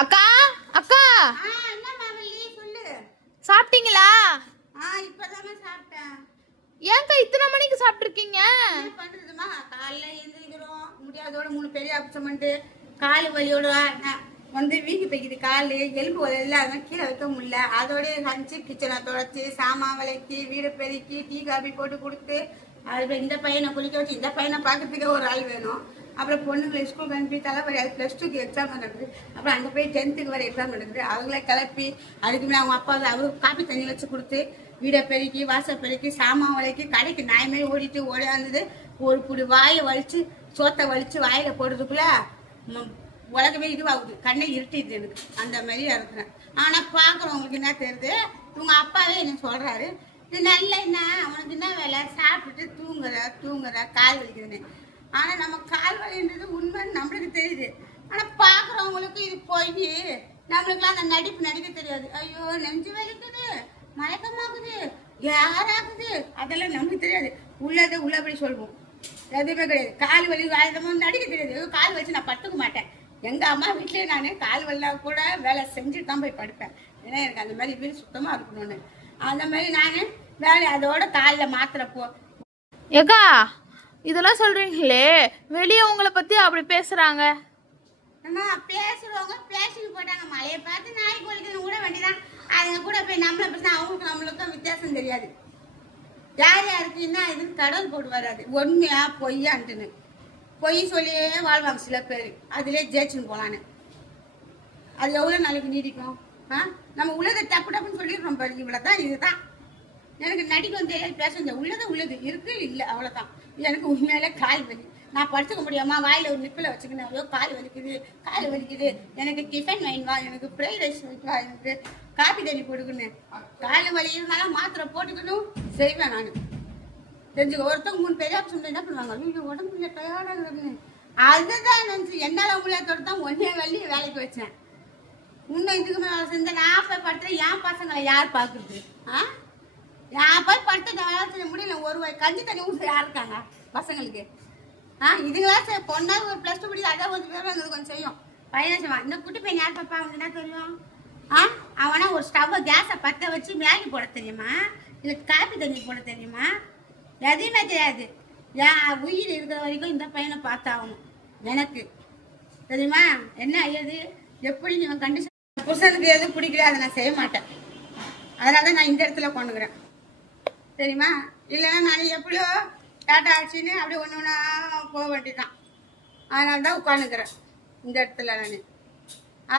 அக்கா அக்கா என்ன மாவல்லி சொல்லு. சாப்பிட்டீங்களா? இப்பதானே சாப்பிட்டேன். ஏன்க்கா இத்தனை மணிக்கு சாப்பிட்டுருக்கீங்க? என்ன பண்றதுமா, காலைல எழுந்திரிக்கிறோம், முடியாதோட 3 பெரிய அப்சம் பண்ணிட்டு கால் வலியோட வந்து வீங்கி போய்க்குது கால், எலும்பு வலி இல்லாத கீழே வைக்க முடியல. அதோடய சமைச்சு கிச்சனை தொடச்சி சாமான் விளக்கி வீடு பெருக்கி டீ காபி போட்டு கொடுத்து அது இந்த பையனை குளிக்க வச்சு இந்த பையனை பார்க்கறதுக்கே ஒரு ஆள் வேணும். அப்புறம் பொண்ணுங்களை ஸ்கூலுக்கு அனுப்பி தலைவரி அது +2க்கு எக்ஸாம் நடக்குது. அப்புறம் அங்கே போய் 10th வரை எக்ஸாம் நடக்குது. அவங்கள கிளப்பி அதுக்கு மேலே அவங்க அப்பா அவருக்கு காப்பி தண்ணி வச்சு கொடுத்து வீடை பெருக்கி வாசல் பெருக்கி சாமான் விளக்கி கடைக்கு நாயமே ஓடிட்டு ஓடியாந்தது. ஒரு புடி வாயை வலிச்சு சோத்தை வலிச்சு வாயில போடுறதுக்குள்ள உலகமே இதுவாகுது, கண்ணை இருட்டிடுது எனக்கு. அந்த மாதிரியா இருக்கிறேன். ஆனால் பார்க்குறவங்களுக்கு என்ன தெரியுது, இவங்க அப்பாவே என்ன சொல்கிறாரு, இது நல்ல என்ன அவனுக்கு என்ன வேலை, சாப்பிட்டுட்டு தூங்குற கால் வலிக்குதுன்னு. ஆனால் நம்ம கால் வலின்றது உண்மைன்னு நம்மளுக்கு தெரியுது. ஆனால் பார்க்குறவங்களுக்கு இது போய் நம்மளுக்குலாம் அந்த நடிப்பு நடிக்க தெரியாது. ஐயோ நெஞ்சு வலிக்குது, மயக்கமாகுது, யாராகுது, அதெல்லாம் நமக்கு தெரியாது. உள்ளதை உள்ளபடி சொல்லுவோம், எதுவுமே கிடையாது. கால் வலி வாயிடமும் நடிக்க தெரியாது. கால் வச்சு நான் படுத்துக்க மாட்டேன். எங்கள் அம்மா வீட்டிலே நான் கால் வலினா கூட வேலை செஞ்சுட்டு தான் போய் படுப்பேன். ஏன்னா எனக்கு அந்த மாதிரி வீடு சுத்தமாக இருக்கணும்னு. அந்த மாதிரி நான் வேலை அதோட காலில் மாத்திரப்போ. ஏக்கா இதெல்லாம் சொல்றீங்களே, வெளியே உங்களை பத்தி அப்படி பேசுறாங்க. அம்மா பேசுறவங்க பேசிட்டு போட்டாங்க. மழையை பார்த்து நாய் குளிக்கிறது கூட வேண்டிதான். அதுங்க கூட போய் நம்மளை பேசினா அவங்களுக்கு நம்மளுக்கும் வித்தியாசம் தெரியாது. யார் யாருக்கு என்ன இதுன்னு கடவுள் போட்டு வராது. உண்மையா பொய்யான்ட்டுன்னு பொய் சொல்லியே வாழ்வாங்க சில பேர். அதிலே ஜெயிச்சுன்னு போகலான்னு. அது எவ்வளோ நாளைக்கு நீடிக்கும்? நம்ம உள்ளதை டப்பு டப்புன்னு சொல்லிடுறோம் பாரு. இவ்வளோ தான், இதுதான் எனக்கு நடிக்கும் தெரியாது, பேச தெரியாது. உள்ளது இருக்கு இல்லை, அவ்வளோதான். எனக்கு உண்மையிலே கால் வலி. நான் படுத்துக்க முடியாமா, வாயில் ஒரு நிப்பில் வச்சுக்கினேன். ஐயோ கால் வலிக்குது, எனக்கு டிஃபன் வாங்கிவா, எனக்கு ஃப்ரைட் ரைஸ் வைப்பா, எனக்கு காப்பி தண்ணி போட்டுக்கணும். கால் வலி இருந்தாலும் மாத்திரை போட்டுக்கணும் செய்வேன் நான். தெரிஞ்சுக்க. ஒருத்தவங்க 3 பெரிய ஆப்ஷன் என்ன பண்ணுவாங்க, ஐயோ உடம்புல டயர்டாக. அதுதான் நினச்சி என்னால் முடியாதோடு தான் 1 வள்ளி வேலைக்கு வச்சேன். இன்னும் இதுக்கு மேலே செஞ்ச நான் போய் படுத்துறேன். என் பசங்களை யார் பார்க்குறது? நான் போய் படுத்து வேலை செய்ய முடியல. ஒரு கஞ்சி தண்ணி ஊற்ற யார் இருக்காங்க பசங்களுக்கு? இதுங்களா சரி பொண்ணா ஒரு +2 படி அதான் ஒரு பேர் வந்து கொஞ்சம் செய்யும். பையன் செய்வான். இந்த குட்டி பையன் யார் பாப்பா அவனுக்கு என்ன தெரியும்? அவனா ஒரு ஸ்டவ்வை கேஸை பற்ற வச்சு மேகி போட தெரியுமா, இல்லை காப்பி தண்ணி போட தெரியுமா? எதையுமே தெரியாது. என் உயிர் இருக்கிற வரைக்கும் இந்த பையனை பார்த்தாகணும் எனக்கு, தெரியுமா? என்ன ஐயது எப்படி நீங்க கண்டிஷன் புருஷனுக்கு எதுவும் பிடிக்கல, அதை நான் செய்ய மாட்டேன். அதனால தான் நான் இந்த இடத்துல கொண்டுக்கிறேன், தெரியுமா? இல்லைன்னா நான் எப்படியோ டாட்டா ஆச்சுன்னு அப்படியே ஒன்று ஒன்றா போக வேண்டியதான். அதனால தான் உட்காந்துக்கிறேன் இந்த இடத்துல நான்.